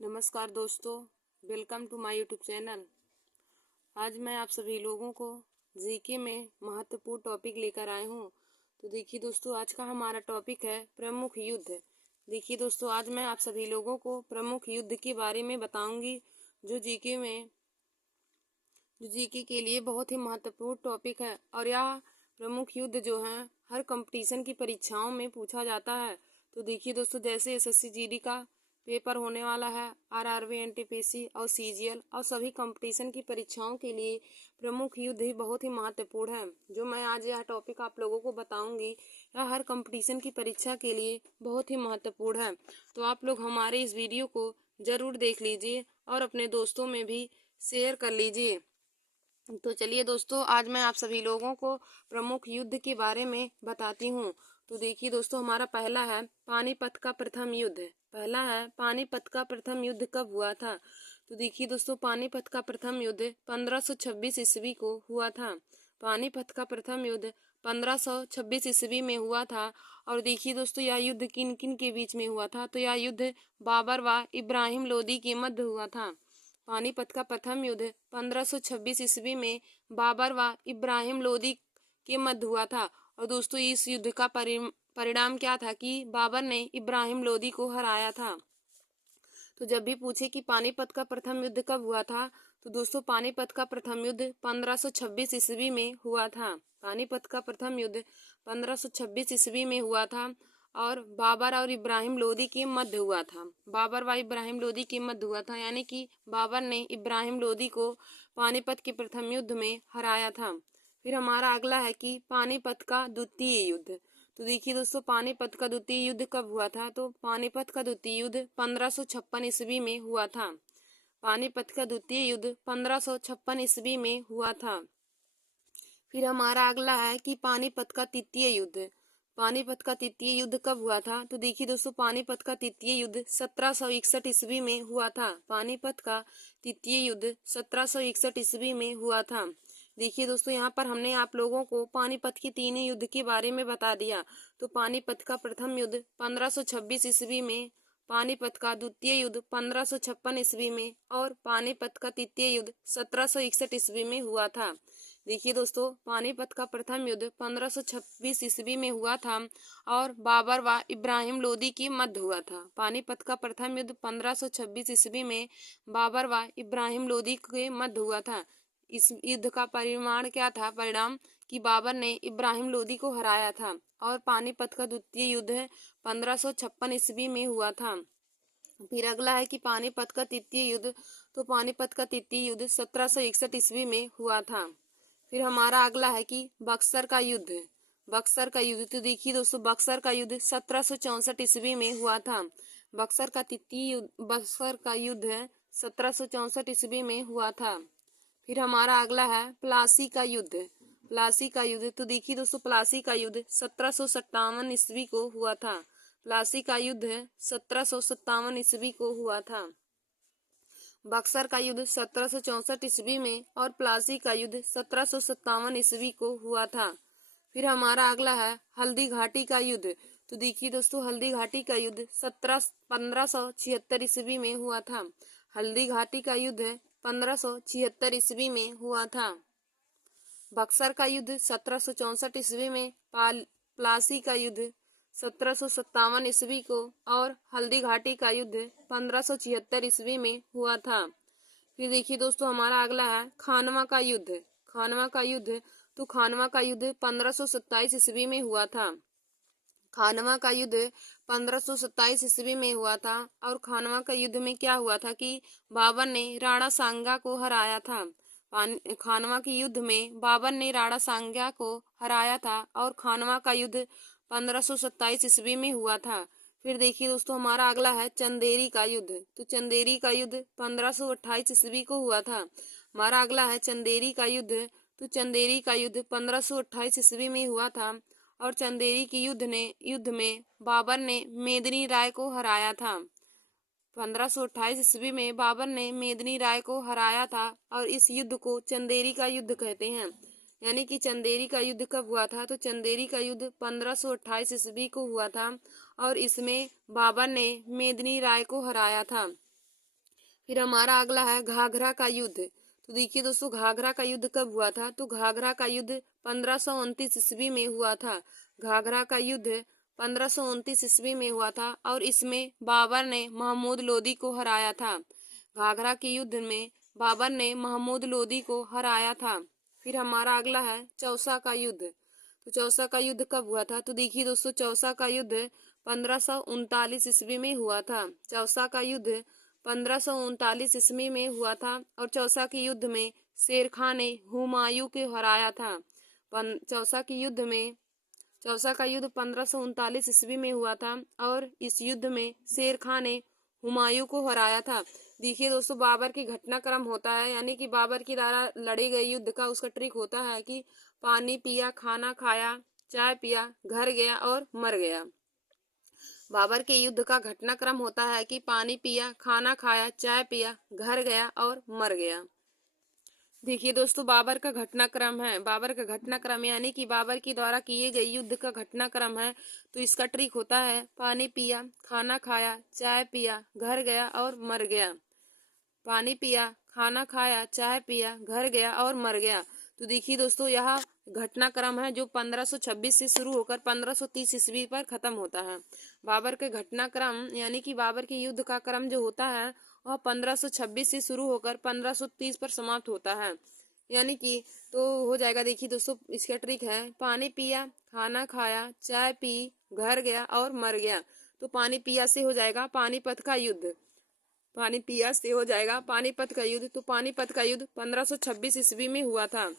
नमस्कार दोस्तों, welcome to my YouTube channel. आज मैं आप सभी लोगों को जीके में महत्वपूर्ण टॉपिक लेकर आए हूँ। तो देखिए दोस्तों, आज का हमारा टॉपिक है प्रमुख युद्ध। देखिए दोस्तों, आज मैं आप सभी लोगों को प्रमुख युद्ध के बारे में बताऊंगी जो जीके के लिए बहुत ही महत्वपूर्ण टॉपिक है। और यह प्रमुख युद्ध जो है हर कंपटीशन की परीक्षाओं में पूछा जाता है। तो देखिए दोस्तों, जैसे एसएससी जीडी का पेपर होने वाला है, आरआरबी, एनटीपीसी और सीजीएल और सभी कंपटीशन की परीक्षाओं के लिए प्रमुख युद्ध ही बहुत ही महत्वपूर्ण है। जो मैं आज यह टॉपिक आप लोगों को बताऊंगी, यह हर कंपटीशन की परीक्षा के लिए बहुत ही महत्वपूर्ण है। तो आप लोग हमारे इस वीडियो को जरूर देख लीजिए और अपने दोस्तों में भी शेयर कर लीजिए। तो चलिए दोस्तों, आज मैं आप सभी लोगों को प्रमुख युद्ध के बारे में बताती हूँ। तो देखिए दोस्तों, हमारा पहला है पानीपत का प्रथम युद्ध। पहला है पानीपत का प्रथम युद्ध कब हुआ था। तो देखिए दोस्तों, पानीपत का प्रथम युद्ध 1526 ईस्वी को हुआ था। पानीपत का प्रथम युद्ध 1526 ईस्वी में हुआ था। और देखिए दोस्तों, यह युद्ध किन किन के बीच में हुआ था। तो यह युद्ध बाबर व इब्राहिम लोदी के मध्य हुआ था। पानीपत का प्रथम युद्ध 1526 ईस्वी में बाबर व इब्राहिम लोदी के मध्य हुआ था। और दोस्तों, इस युद्ध का परिणाम क्या था कि बाबर ने इब्राहिम लोदी को हराया था। तो जब भी पूछे कि पानीपत का प्रथम युद्ध कब हुआ था, तो दोस्तों पानीपत का प्रथम युद्ध 1526 ईस्वी में हुआ था। पानीपत का प्रथम युद्ध 1526 ईस्वी में हुआ था और बाबर और इब्राहिम लोदी के मध्य हुआ था। बाबर व इब्राहिम लोदी के मध्य हुआ था, यानी कि बाबर ने इब्राहिम लोदी को पानीपत के प्रथम युद्ध में हराया था। फिर हमारा अगला है कि पानीपत का द्वितीय युद्ध। तो देखिए दोस्तों, पानीपत का द्वितीय युद्ध कब हुआ था। तो पानीपत का द्वितीय युद्ध 1556 ईस्वी में हुआ था। पानीपत का द्वितीय युद्ध 1556 ईस्वी में हुआ था। फिर हमारा अगला है कि पानीपत का तृतीय युद्ध। पानीपत का तृतीय युद्ध कब हुआ था। तो देखिए दोस्तों, पानीपत का तृतीय युद्ध 1761 ईस्वी में हुआ था। पानीपत का तृतीय युद्ध 1761 ईस्वी में हुआ था। देखिए दोस्तों, यहाँ पर हमने आप लोगों को पानीपत के तीन युद्ध के बारे में बता दिया। तो पानीपत का प्रथम युद्ध 1526 ईस्वी में, पानीपत का द्वितीय युद्ध 1556 ईस्वी में और पानीपत का तृतीय युद्ध 1761 ईस्वी में हुआ था। देखिए दोस्तों, पानीपत का प्रथम युद्ध 1526 ईस्वी में हुआ था और बाबर व इब्राहिम लोदी के मध्य हुआ था। पानीपत का प्रथम युद्ध 1526 ईस्वी में बाबर व इब्राहिम लोदी के मध्य हुआ था। इस युद्ध का परिणाम क्या था, परिणाम कि बाबर ने इब्राहिम लोदी को हराया था। और पानीपत का द्वितीय युद्ध 1556 ईस्वी में हुआ था। फिर अगला है कि पानीपत का तृतीय युद्ध। तो पानीपत का तृतीय युद्ध 1761 ईस्वी में हुआ था। फिर हमारा अगला है कि बक्सर का युद्ध। बक्सर का युद्ध, तो देखिए दोस्तों, बक्सर का युद्ध 1764 ईस्वी में हुआ था। बक्सर का युद्ध है 1764 ईस्वी में हुआ था। फिर हमारा अगला है प्लासी का युद्ध। प्लासी का युद्ध, तो देखिए दोस्तों, प्लासी का युद्ध 1757 ईस्वी को हुआ था। प्लासी का युद्ध 1757 ईस्वी को हुआ था। बक्सर का युद्ध 1764 ईस्वी में और प्लासी का युद्ध 1757 ईस्वी को हुआ था। फिर हमारा अगला है हल्दी घाटी का युद्ध। तो देखिए दोस्तों, हल्दी घाटी का युद्ध 1576 ईस्वी में हुआ था। हल्दी घाटी का युद्ध 1576 ईस्वी में हुआ था। बक्सर का युद्ध 1764 ईस्वी में, प्लासी का युद्ध 1757 ईस्वी को और हल्दी घाटी का युद्ध 1576 ईस्वी में हुआ था। फिर देखिए दोस्तों, हमारा अगला है खानवा का युद्ध। खानवा का युद्ध, तो खानवा का युद्ध 1527 ईस्वी में हुआ था। खानवा का युद्ध 1527 ईस्वी में हुआ था। और खानवा का युद्ध में क्या हुआ था कि बाबर ने राणा सांगा को हराया था। खानवा के युद्ध में बाबर ने राणा सांगा को हराया था और खानवा का युद्ध 1527 ईस्वी में हुआ था। फिर देखिए दोस्तों, हमारा अगला है चंदेरी का युद्ध। तो चंदेरी का युद्ध 1528 ईस्वी को हुआ था। हमारा अगला है चंदेरी का युद्ध। तो चंदेरी का युद्ध 1528 ईस्वी में हुआ था और चंदेरी के युद्ध में बाबर ने मेदिनी राय को हराया था। 1528 ईस्वी में बाबर ने मेदिनी राय को हराया था और इस युद्ध को चंदेरी का युद्ध कहते हैं। यानी कि चंदेरी का युद्ध कब हुआ था। तो चंदेरी का युद्ध 1528 ईस्वी को हुआ था और इसमें बाबर ने मेदिनी राय को हराया था। फिर हमारा अगला है घाघरा का युद्ध। तो देखिए दोस्तों, घाघरा का युद्ध कब हुआ था? तो घाघरा का युद्ध 1529 ईस्वी में हुआ था। घाघरा का युद्ध 1529 ईस्वी में हुआ था और इसमें बाबर ने महमूद लोदी को हराया था। घाघरा के युद्ध में बाबर ने महमूद लोदी को हराया था। फिर हमारा अगला है चौसा का युद्ध। तो चौसा का युद्ध कब हुआ था? तो देखिए दोस्तों, चौसा का युद्ध 1539 ईस्वी में हुआ था। चौसा का युद्ध 1539 ईस्वी में हुआ था और चौसा के युद्ध में शेर खान ने हुमायूं को हराया था। चौसा का युद्ध 1539 ईस्वी में हुआ था और इस युद्ध में शेर खान ने हुमायूं को हराया था। देखिए दोस्तों, बाबर की घटनाक्रम होता है, यानी कि बाबर की द्वारा लड़े गए युद्ध का उसका ट्रिक होता है कि पानी पिया, खाना खाया, चाय पिया, घर गया और मर गया। बाबर के युद्ध का घटनाक्रम होता है कि पानी पिया, खाना खाया, चाय पिया, घर गया और मर गया। देखिए दोस्तों, बाबर का घटनाक्रम है। बाबर का घटनाक्रम यानी कि बाबर के द्वारा किए गए युद्ध का घटनाक्रम है। तो इसका ट्रिक होता है पानी पिया, खाना खाया, चाय पिया, घर गया और मर गया। पानी पिया, खाना खाया, चाय पिया, घर गया और मर गया। तो देखिए दोस्तों, यह घटनाक्रम है जो 1526 से शुरू होकर 1530 ईस्वी पर खत्म होता है। बाबर के घटनाक्रम यानी कि बाबर के युद्ध का क्रम जो होता है वह 1526 से शुरू होकर 1530 पर समाप्त होता है। यानी कि तो हो जाएगा। देखिए दोस्तों, इसका ट्रिक है पानी पिया, खाना खाया, चाय पी, घर गया और मर गया। तो पानी पिया से हो जाएगा पानीपत का युद्ध। पानीपत से हो जाएगा पानीपत का युद्ध। तो पानीपत का युद्ध 1526 ईस्वी में हुआ था।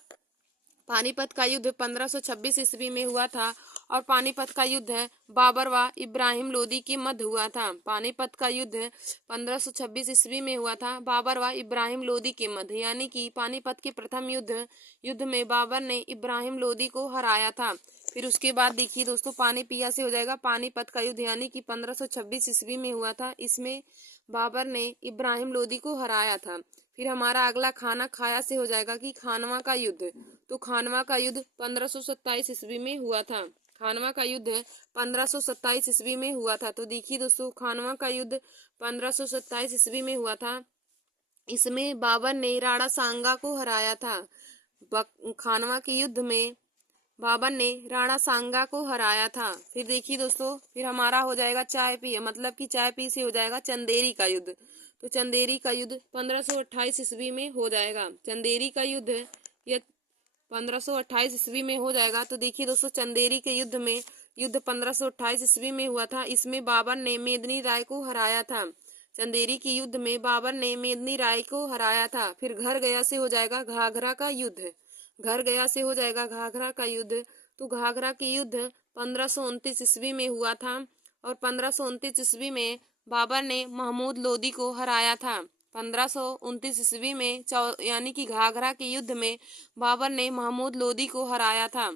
पानीपत का युद्ध 1526 ईस्वी में हुआ था और पानीपत का युद्ध है बाबर व इब्राहिम लोदी के मध्य हुआ था। पानीपत का युद्ध 1526 ईस्वी में हुआ था बाबर व इब्राहिम लोदी के मध्य, यानी कि पानीपत के प्रथम युद्ध में बाबर ने इब्राहिम लोदी को हराया था। फिर उसके बाद देखिए दोस्तों, पानीपिया से हो जाएगा पानीपत का युद्ध, यानी कि 1526 ईस्वी में हुआ था। इसमें बाबर ने इब्राहिम लोदी को हराया था। फिर हमारा अगला खाना खाया से हो जाएगा कि खानवा का युद्ध। तो खानवा का युद्ध 1527 ईस्वी में हुआ था। खानवा का युद्ध 1527 ईस्वी में हुआ था। तो देखिए दोस्तों, खानवा का युद्ध 1527 ईस्वी में हुआ था। इसमें बाबर ने राणा सांगा को हराया था। खानवा के युद्ध में बाबर ने राणा सांगा को हराया था। फिर देखिए दोस्तों, फिर हमारा हो जाएगा चाय पी, मतलब कि चाय पी से हो जाएगा चंदेरी का युद्ध। तो चंदेरी का युद्ध 1528 ईस्वी में हो जाएगा। चंदेरी का युद्ध ये 1528 ईस्वी में हो जाएगा। तो देखिए दोस्तों, चंदेरी के युद्ध 1528 ईस्वी में हुआ था। इसमें बाबर ने मेदिनी राय को हराया था। चंदेरी के युद्ध में बाबर ने मेदिनी राय को हराया था। फिर घर गया से हो जाएगा घाघरा का युद्ध। घर गया से हो जाएगा घाघरा का युद्ध। तो घाघरा के युद्ध 1529 ईस्वी में हुआ था और 1529 ईस्वी में बाबर ने महमूद लोदी को हराया था। 1529 ईस्वी में यानी कि घाघरा के युद्ध में बाबर ने महमूद लोदी को हराया था।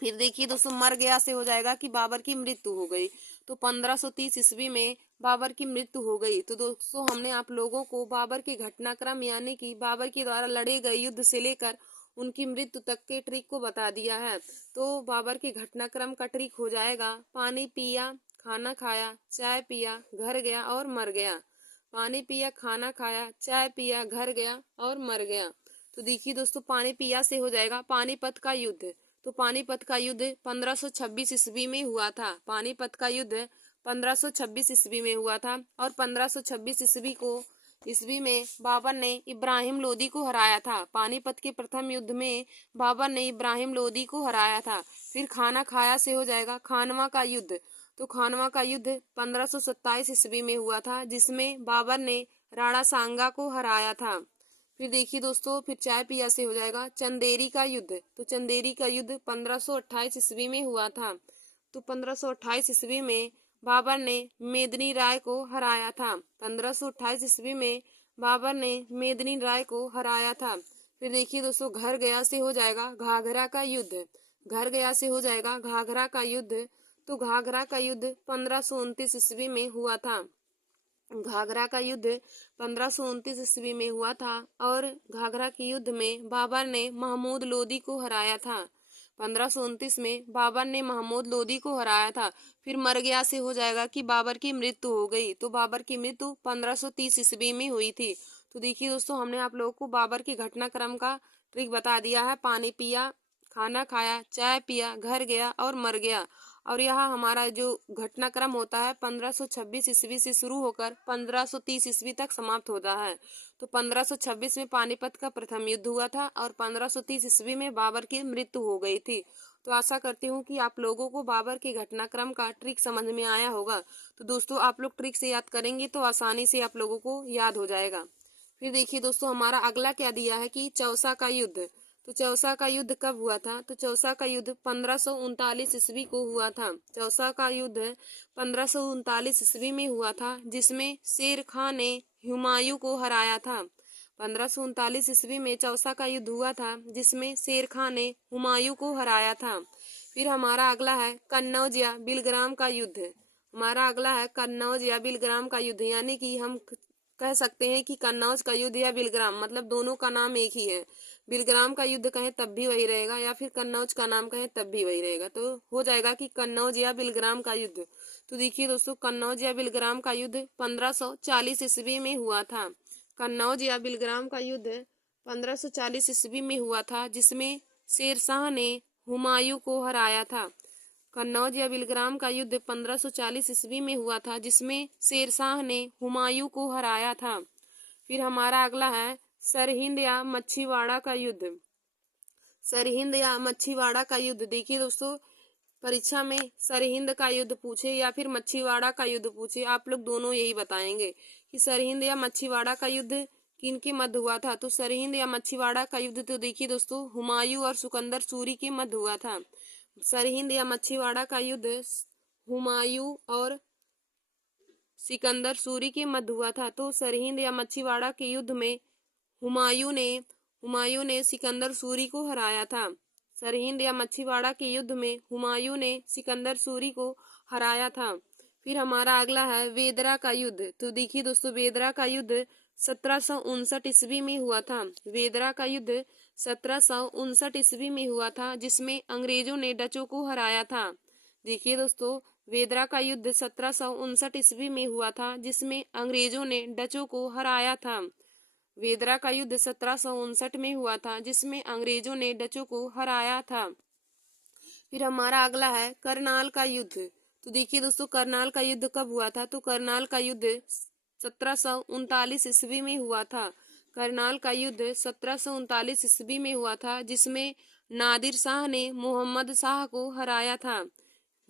फिर देखिए दोस्तों, मर गया से हो जाएगा कि बाबर की मृत्यु हो गई। तो 1530 ईस्वी में बाबर की मृत्यु हो गई। तो दोस्तों, हमने आप लोगों को बाबर के घटनाक्रम यानी कि बाबर के द्वारा लड़े गए युद्ध से लेकर उनकी मृत्यु तक के ट्रिक को बता दिया है। तो बाबर के घटनाक्रम का ट्रिक हो जाएगा पानी पिया, खाना खाया, चाय पिया, घर गया और मर गया। पानी पिया, खाना खाया, चाय पिया, घर गया और मर गया। तो देखिए दोस्तों, पानी पिया से हो जाएगा पानीपत का युद्ध। तो पानीपत का युद्ध 1526 ईस्वी में हुआ था। पानीपत का युद्ध 1526 ईस्वी में हुआ था और 1526 ईस्वी में बाबर ने इब्राहिम लोदी को हराया था। पानीपत के प्रथम युद्ध में बाबर ने इब्राहिम लोदी को हराया था। फिर खाना खाया से हो जाएगा खानवा का युद्ध। तो खानवा का युद्ध 1527 ईस्वी में हुआ था, जिसमें बाबर ने राणा सांगा को हराया था। फिर देखिए दोस्तों, फिर चाय पिया से हो जाएगा चंदेरी का युद्ध। तो चंदेरी का युद्ध 1528 ईस्वी में हुआ था। तो 1528 ईस्वी में बाबर ने मेदिनी राय को हराया था। 1528 ईस्वी में बाबर ने मेदिनी राय को हराया था। फिर देखिए दोस्तों, घर गया से हो जाएगा घाघरा का युद्ध। घर गया से हो जाएगा घाघरा का युद्ध। तो घाघरा का युद्ध 1529 ईस्वी में हुआ था। घाघरा का युद्ध 1529 ईस्वी में हुआ था और घाघरा के युद्ध में बाबर ने महमूद लोदी को हराया था। 1529 में बाबर ने महमूद लोदी को हराया था। फिर मर गया से हो जाएगा कि बाबर की मृत्यु हो गई, तो बाबर की मृत्यु 1530 ईस्वी में हुई थी। तो देखिए दोस्तों, हमने आप लोगों को बाबर के घटनाक्रम का ट्रिक बता दिया है। पानी पिया, खाना खाया, चाय पिया, घर गया और मर गया। और यहाँ हमारा जो घटनाक्रम होता है 1526 ईस्वी से शुरू होकर 1530 ईस्वी तक समाप्त होता है। तो 1526 में पानीपत का प्रथम युद्ध हुआ था और 1530 ईस्वी में बाबर की मृत्यु हो गई थी। तो आशा करती हूँ कि आप लोगों को बाबर के घटनाक्रम का ट्रिक समझ में आया होगा। तो दोस्तों, आप लोग ट्रिक से याद करेंगे तो आसानी से आप लोगों को याद हो जाएगा। फिर देखिए दोस्तों, हमारा अगला क्या दिया है कि चौसा का युद्ध। तो चौसा का युद्ध कब हुआ था? तो चौसा का युद्ध 1539 ईस्वी को हुआ था। चौसा का युद्ध 1539 ईस्वी में हुआ था, जिसमें शेर खां ने हुमायूं को हराया था। 1539 ईस्वी में चौसा का युद्ध हुआ था, जिसमें शेर खां ने हुमायूं को हराया था। फिर हमारा अगला है कन्नौज या बिलग्राम का युद्ध। हमारा अगला है कन्नौज या बिलग्राम का युद्ध, यानी कि हम कह सकते हैं कि कन्नौज का युद्ध या बिलग्राम, मतलब दोनों का नाम एक ही है। बिलग्राम का युद्ध कहें तब भी वही रहेगा, या फिर कन्नौज का नाम कहें तब भी वही रहेगा। तो हो जाएगा कि कन्नौज या बिलग्राम का युद्ध। तो देखिए दोस्तों, कन्नौज या बिलग्राम का युद्ध 1540 ईस्वी में हुआ था। कन्नौज या बिलग्राम का युद्ध 1540 ईस्वी में हुआ था, जिसमें शेरशाह ने हुमायूं को हराया था। कन्नौज या बिलग्राम का युद्ध 1540 ईस्वी में हुआ था, जिसमें शेरशाह ने हुमायूं को हराया था। फिर हमारा अगला है सरहिंद या मच्छीवाड़ा का युद्ध। सरहिंद या मच्छीवाड़ा का युद्ध, देखिए दोस्तों, परीक्षा में सरहिंद का युद्ध पूछे या फिर मच्छीवाड़ा का युद्ध पूछे, आप लोग दोनों यही बताएंगे कि सरहिंद या मच्छीवाड़ा का युद्ध किन के मध्य हुआ था। तो सरहिंद या मच्छीवाड़ा का युद्ध तो देखिए दोस्तों, हुमायूं और सिकंदर सूरी के मध्य हुआ था। सरहिंद या मच्छीवाड़ा का युद्ध हुमायूं और सिकंदर सूरी के मध्य हुआ था। तो सरहिंद या मच्छीवाड़ा के युद्ध में हुमायूं ने सिकंदर सूरी को हराया था। सरहिंद या मच्छीवाड़ा के युद्ध में हुमायूं ने सिकंदर सूरी को हराया था। फिर हमारा अगला है वेदरा का युद्ध। तो देखिए दोस्तों, वेदरा का युद्ध 1759 ईस्वी में हुआ था। वेदरा का युद्ध 1759 ईस्वी में हुआ था, जिसमें अंग्रेजों ने डचों को हराया था। देखिए दोस्तों, वेदरा का युद्ध 1759 ईस्वी में हुआ था, जिसमें अंग्रेजों ने डचों को हराया था। वेदरा का युद्ध 1759 में हुआ था, जिसमें अंग्रेजों ने डचों को हराया था। फिर हमारा अगला है करनाल का युद्ध। तो देखिए दोस्तों, करनाल का युद्ध कब हुआ था? तो करनाल का युद्ध 1739 ईस्वी में हुआ था। करनाल का युद्ध 1739 ईस्वी में हुआ था, जिसमें नादिर शाह ने मोहम्मद शाह को हराया था।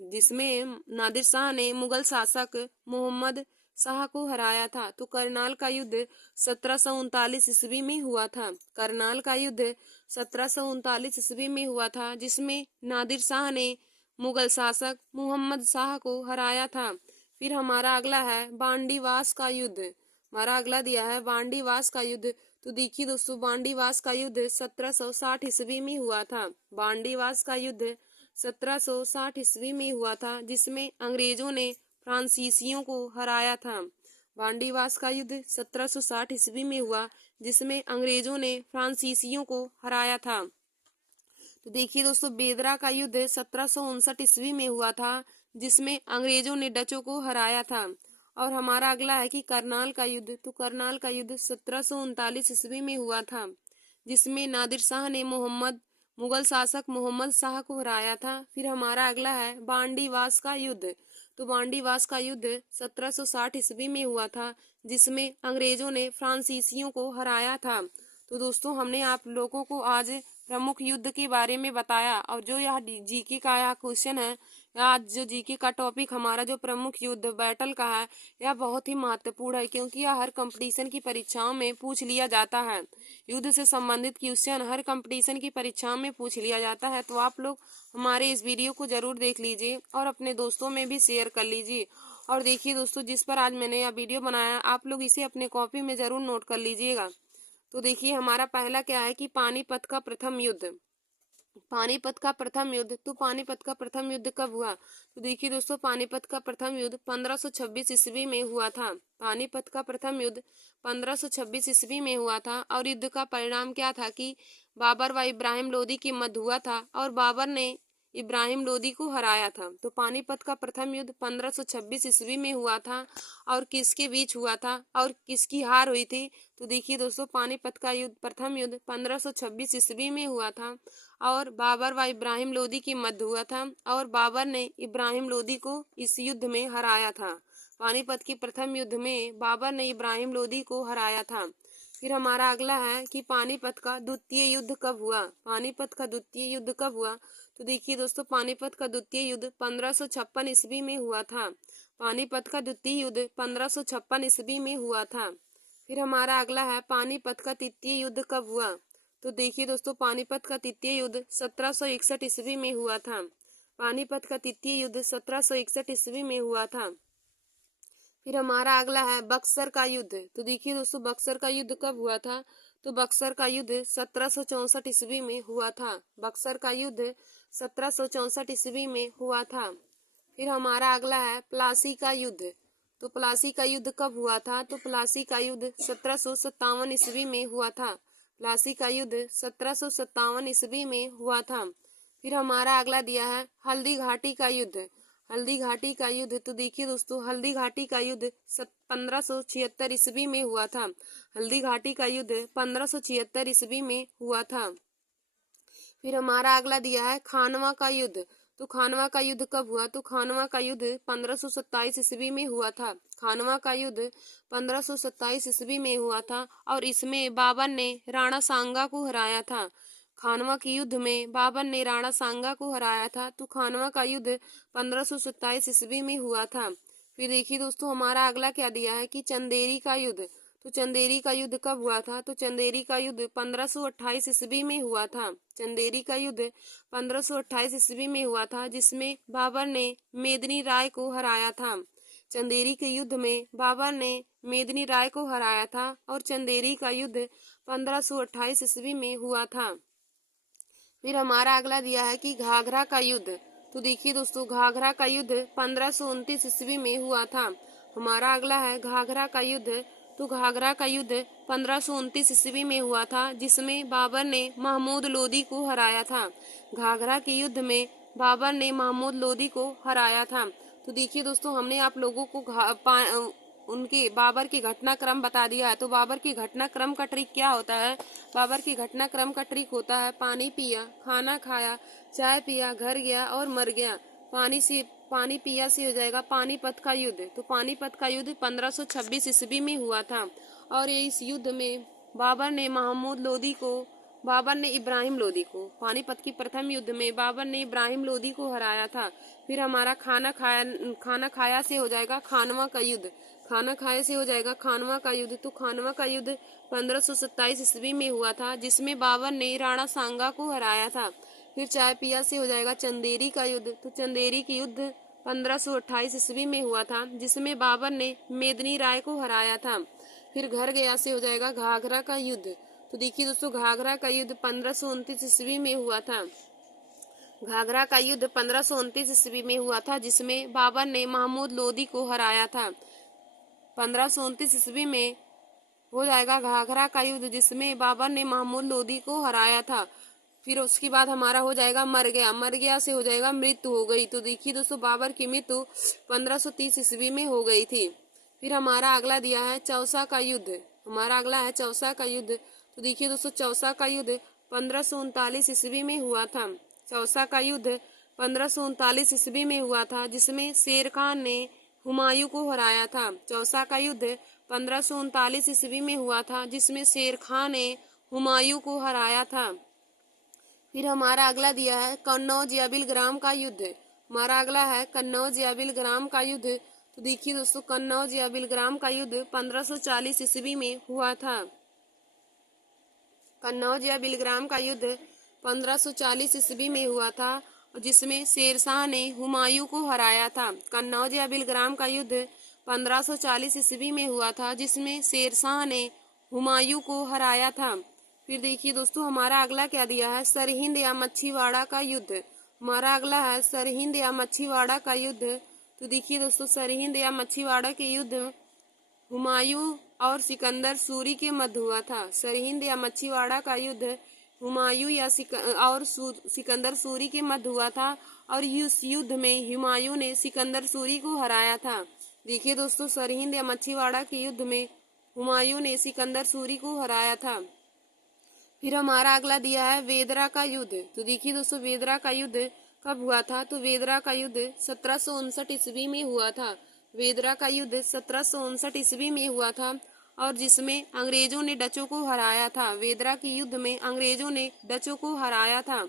जिसमें नादिर शाह ने मुगल शासक मोहम्मद शाह को हराया था। तो करनाल का युद्ध 1739 ईस्वी में हुआ था। करनाल का युद्ध 1739 ईस्वी में हुआ था, जिसमें नादिर शाह ने मुगल शासक मोहम्मद शाह को हराया था। फिर हमारा अगला है बांडीवास का युद्ध। हमारा अगला दिया है बांडीवास का युद्ध। तो देखिए दोस्तों, बांडीवास का युद्ध 1760 ईस्वी में हुआ था। बांडीवास का युद्ध 1760 ईस्वी में हुआ था, जिसमें अंग्रेजों ने फ्रांसीसियों को हराया था। बांडीवास का युद्ध 1760 ईस्वी में हुआ, जिसमें अंग्रेजों ने फ्रांसीसियों को हराया था। तो देखिए दोस्तों, बेदरा का युद्ध 1759 ईस्वी में हुआ था, जिसमें अंग्रेजों ने डचों को हराया था। और हमारा अगला है कि करनाल का युद्ध। तो करनाल का युद्ध 1739 ईस्वी में हुआ था, जिसमें नादिर शाह ने मुगल शासक मोहम्मद शाह को हराया था। फिर हमारा अगला है बांडीवास का युद्ध। तो बांडीवास का युद्ध 1760 ईस्वी में हुआ था, जिसमें अंग्रेजों ने फ्रांसीसियों को हराया था। तो दोस्तों, हमने आप लोगों को आज प्रमुख युद्ध के बारे में बताया, और जो यह जीके का यह क्वेश्चन है, आज जो जीके का टॉपिक हमारा जो प्रमुख युद्ध बैटल का है, यह बहुत ही महत्वपूर्ण है, क्योंकि यह हर कंपटीशन की परीक्षाओं में पूछ लिया जाता है। युद्ध से संबंधित क्वेश्चन हर कंपटीशन की परीक्षाओं में पूछ लिया जाता है। तो आप लोग हमारे इस वीडियो को जरूर देख लीजिए और अपने दोस्तों में भी शेयर कर लीजिए। और देखिए दोस्तों, जिस पर आज मैंने यह वीडियो बनाया, आप लोग इसे अपने कॉपी में जरूर नोट कर लीजिएगा। तो देखिए, हमारा पहला क्या है कि पानीपत का प्रथम युद्ध। पानीपत का प्रथम युद्ध, तो पानीपत का प्रथम युद्ध कब हुआ? तो देखिए दोस्तों, पानीपत का प्रथम युद्ध 1526 ईस्वी में हुआ था। पानीपत का प्रथम युद्ध 1526 ईस्वी में हुआ था और युद्ध का परिणाम क्या था कि बाबर व इब्राहिम लोदी की मध्य हुआ था और बाबर ने इब्राहिम लोदी को हराया था। तो पानीपत का प्रथम युद्ध 1526 ईस्वी में हुआ था और किसके बीच हुआ था और किसकी हार हुई थी? तो देखिए दोस्तों, पानीपत का युद्ध प्रथम युद्ध 1526 ईस्वी में हुआ था और बाबर व इब्राहिम लोदी की मध्य हुआ था और बाबर ने इब्राहिम लोदी को इस युद्ध में हराया था। पानीपत के प्रथम युद्ध में बाबर ने इब्राहिम लोदी को हराया था। फिर हमारा अगला है कि पानीपत का द्वितीय युद्ध कब हुआ? पानीपत का द्वितीय युद्ध कब हुआ? तो देखिए दोस्तों, पानीपत का द्वितीय युद्ध 1556 ईस्वी में हुआ था। पानीपत का द्वितीय युद्ध 1556 ईस्वी में हुआ था। फिर हमारा अगला है पानीपत का तृतीय युद्ध कब हुआ? तो देखिए दोस्तों, पानीपत का तृतीय युद्ध 1761 ईस्वी में हुआ था। पानीपत का तृतीय युद्ध 1761 ईस्वी में हुआ था। फिर हमारा अगला है बक्सर का युद्ध। तो देखिए दोस्तों, बक्सर का युद्ध कब हुआ था? तो बक्सर का युद्ध 1764 ईस्वी में हुआ था। बक्सर का युद्ध 1764 ईस्वी में हुआ था। फिर हमारा अगला है प्लासी का युद्ध। तो प्लासी का युद्ध कब हुआ था? तो प्लासी का युद्ध 1757 ईस्वी में हुआ था। प्लासी का युद्ध 1757 ईस्वी में हुआ था। फिर हमारा अगला दिया है हल्दी घाटी का युद्ध। हल्दी घाटी का युद्ध, तो देखिए दोस्तों, हल्दी घाटी का युद्ध 1576 ईस्वी में हुआ था। हल्दी घाटी का युद्ध 1576 ईस्वी में हुआ था। फिर हमारा अगला दिया है खानवा का युद्ध। तो खानवा का युद्ध कब हुआ? तो खानवा का युद्ध 1527 ईस्वी में हुआ था। खानवा का युद्ध 1527 ईस्वी में हुआ था और इसमें बाबर ने राणा सांगा को हराया था। खानवा के युद्ध में बाबर ने राणा सांगा को हराया था। तो खानवा का युद्ध 1527 ईस्वी में हुआ था। फिर देखिए दोस्तों, हमारा अगला क्या दिया है कि चंदेरी का युद्ध। तो चंदेरी का युद्ध कब हुआ था? तो चंदेरी का युद्ध 1528 ईस्वी में हुआ था। चंदेरी का युद्ध 1528 ईस्वी में हुआ था जिसमें बाबर ने मेदिनी राय को हराया था। चंदेरी के युद्ध में बाबर ने मेदिनी राय को हराया था और चंदेरी का युद्ध 1528 ईस्वी में हुआ था। फिर हमारा अगला दिया है कि घाघरा का युद्ध। तो देखिए दोस्तों, घाघरा का युद्ध 1529 ईस्वी में हुआ था। हमारा अगला है घाघरा का युद्ध। तो घाघरा का युद्ध 1529 ईस्वी में हुआ था जिसमें बाबर ने महमूद लोदी को हराया था। घाघरा के युद्ध में बाबर ने महमूद लोदी को हराया था। तो देखिए दोस्तों, हमने आप लोगों को उनके बाबर की घटनाक्रम बता दिया है। तो बाबर की घटनाक्रम का ट्रिक क्या होता है? बाबर की घटनाक्रम का ट्रिक होता है पानी पिया, खाना खाया, चाय पिया, घर गया और मर गया। पानी पिया से हो जाएगा पानीपत का युद्ध। तो पानीपत का युद्ध 1526 ईस्वी में हुआ था और इस युद्ध में बाबर ने इब्राहिम लोदी को पानीपत की प्रथम युद्ध में बाबर ने इब्राहिम लोदी को हराया था। फिर हमारा खाना खाया से हो जाएगा खानवा का युद्ध। खाना खाए से हो जाएगा खानवा का युद्ध। तो खानवा का युद्ध 1527 ईस्वी में हुआ था जिसमें बाबर ने राणा सांगा को हराया था। फिर चाय पिया से हो जाएगा चंदेरी का युद्ध। तो चंदेरी की युद्ध 1528 ईस्वी में हुआ था जिसमें बाबर ने मेदिनी राय को हराया था। फिर घर गया से हो जाएगा घाघरा का युद्ध। तो देखिए दोस्तों, घाघरा का युद्ध 1529 ईस्वी में हुआ था। घाघरा का युद्ध 1529 ईस्वी में हुआ था जिसमें बाबर ने महमूद लोदी को हराया था। 1529 ईस्वी में हो जाएगा घाघरा का युद्ध जिसमें बाबर ने महमूद लोदी को हराया था। फिर उसके बाद हमारा हो जाएगा मर गया से हो जाएगा मृत्यु हो गई। तो देखिए दोस्तों, बाबर की मृत्यु 1530 ईस्वी में हो गई थी। फिर हमारा अगला दिया है चौसा का युद्ध। हमारा अगला है चौसा का युद्ध। तो देखिए दोस्तों, चौसा का युद्ध 1539 ईस्वी में हुआ था। चौसा का युद्ध 1539 ईस्वी में हुआ था जिसमें शेर खान ने हुमायूं को हराया था। चौसा का युद्ध 1539 ईस्वी में हुआ था जिसमें शेर खान ने हुमायूं को हराया था। फिर हमारा अगला दिया है कन्नौज या बिलग्राम का युद्ध। हमारा अगला है कन्नौज या बिलग्राम का युद्ध। तो देखिए दोस्तों, कन्नौज या बिलग्राम का युद्ध 1540 ईस्वी में हुआ था। कन्नौज या बिलग्राम का युद्ध 1540 ईस्वी में हुआ था जिसमें शेरशाह ने हुमायूं को हराया था। कन्नौज या बिलग्राम का युद्ध 1540 ईस्वी में हुआ था जिसमें शेरशाह ने हुमायूं को हराया था। फिर देखिए दोस्तों हमारा अगला क्या दिया है, सरहिंद या मच्छीवाड़ा का युद्ध। हमारा अगला है सरहिंद या मच्छीवाड़ा का युद्ध। तो देखिए दोस्तों सरहिंद या मच्छीवाड़ा के युद्ध हुमायूं और सिकंदर सूरी के मध्य हुआ था। सरहिंद या मच्छीवाड़ा का युद्ध हुमायूं या सिकंदर सूरी के मध्य हुआ था और इस युद्ध में हुमायूं ने सिकंदर सूरी को हराया था। देखिए दोस्तों सरहिंद या मच्छीवाड़ा के युद्ध में हुमायूं ने सिकंदर सूरी को हराया था। फिर हमारा अगला दिया है वेदरा का युद्ध। तो देखिए दोस्तों वेदरा का युद्ध कब हुआ था, तो वेदरा का युद्ध 1759 ईस्वी में हुआ था। वेदरा का युद्ध 1759 ईस्वी में हुआ था और जिसमें अंग्रेजों ने डचों को हराया था। वेदरा के युद्ध में अंग्रेजों ने डचों को हराया था।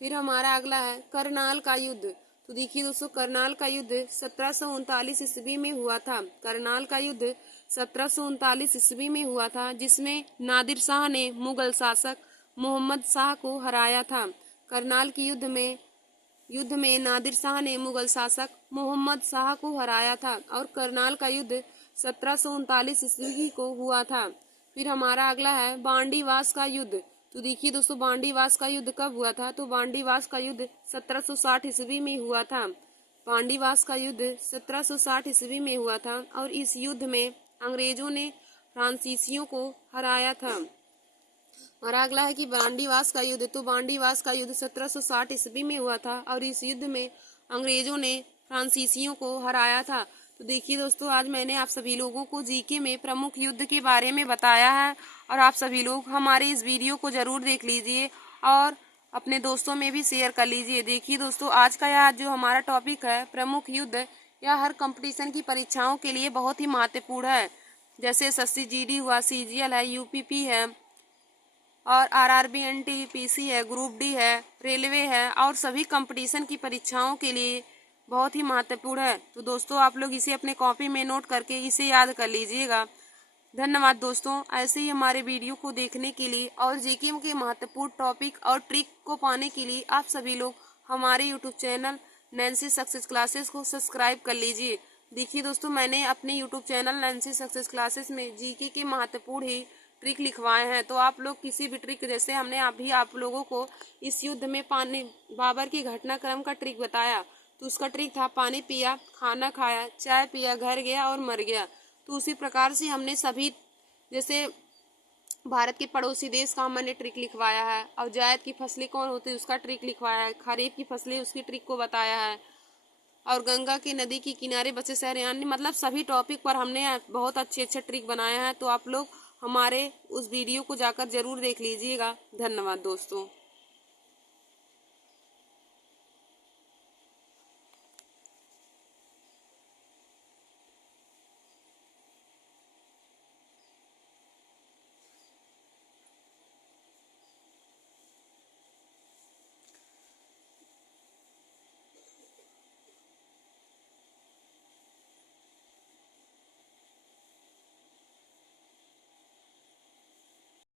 फिर हमारा अगला है करनाल का युद्ध। तो देखिए दोस्तों करनाल का युद्ध 1739 ईस्वी में हुआ था। करनाल का युद्ध 1739 ईस्वी में हुआ था जिसमें नादिर शाह ने मुगल शासक मोहम्मद शाह को हराया था। करनाल के युद्ध में नादिर शाह ने मुगल शासक मोहम्मद शाह को हराया था और करनाल का युद्ध 1739 ईस्वी को हुआ था। फिर हमारा अगला है बांडीवास का युद्ध। तो देखिए दोस्तों बांडीवास का युद्ध कब हुआ था, तो बांडीवास का युद्ध 1760 ईस्वी में हुआ था। बांडीवास का युद्ध 1760 ईस्वी में हुआ था और इस युद्ध में अंग्रेजों ने फ्रांसीसियों को हराया था। और अगला है कि बांडीवास का युद्ध। तो बांडीवास का युद्ध 1760 ईस्वी में हुआ था और इस युद्ध में अंग्रेजों ने फ्रांसीसियों को हराया था। तो देखिए दोस्तों आज मैंने आप सभी लोगों को जीके में प्रमुख युद्ध के बारे में बताया है और आप सभी लोग हमारे इस वीडियो को जरूर देख लीजिए और अपने दोस्तों में भी शेयर कर लीजिए। देखिए दोस्तों आज का यह जो हमारा टॉपिक है प्रमुख युद्ध यह हर कंपटीशन की परीक्षाओं के लिए बहुत ही महत्वपूर्ण है। जैसे एसएससी जीडी हुआ, सीजीएल है, यूपीपी है और आरआरबी एनटीपीसी है, ग्रुप डी है, रेलवे है और सभी कंपटीशन की परीक्षाओं के लिए बहुत ही महत्वपूर्ण है। तो दोस्तों आप लोग इसे अपने कॉपी में नोट करके इसे याद कर लीजिएगा। धन्यवाद दोस्तों, ऐसे ही हमारे वीडियो को देखने के लिए और जीके के महत्वपूर्ण टॉपिक और ट्रिक को पाने के लिए आप सभी लोग हमारे YouTube channel Nancy success classes को सब्सक्राइब कर लीजिए। देखिए दोस्तों मैंने अपने YouTube channel Nancy success classes में जीके के महत्वपूर्ण ही ट्रिक लिखवाए हैं। तो आप लोग किसी भी ट्रिक, जैसे हमने अभी आप लोगों को इस युद्ध में पानी बाबर की घटनाक्रम का ट्रिक बताया, तो उसका ट्रिक था पानी पिया, खाना खाया, चाय पिया, घर गया और मर गया। तो उसी प्रकार से हमने सभी, जैसे भारत के पड़ोसी देश का हमने ट्रिक लिखवाया है और जायद की फसलें कौन होती है उसका ट्रिक लिखवाया है, खरीफ की फसलें उसकी ट्रिक को बताया है और गंगा की नदी के किनारे बसे शहर, यानी मतलब सभी टॉपिक पर हमने बहुत अच्छे अच्छे ट्रिक बनाए हैं। तो आप लोग हमारे उस वीडियो को जाकर जरूर देख लीजिएगा। धन्यवाद दोस्तों।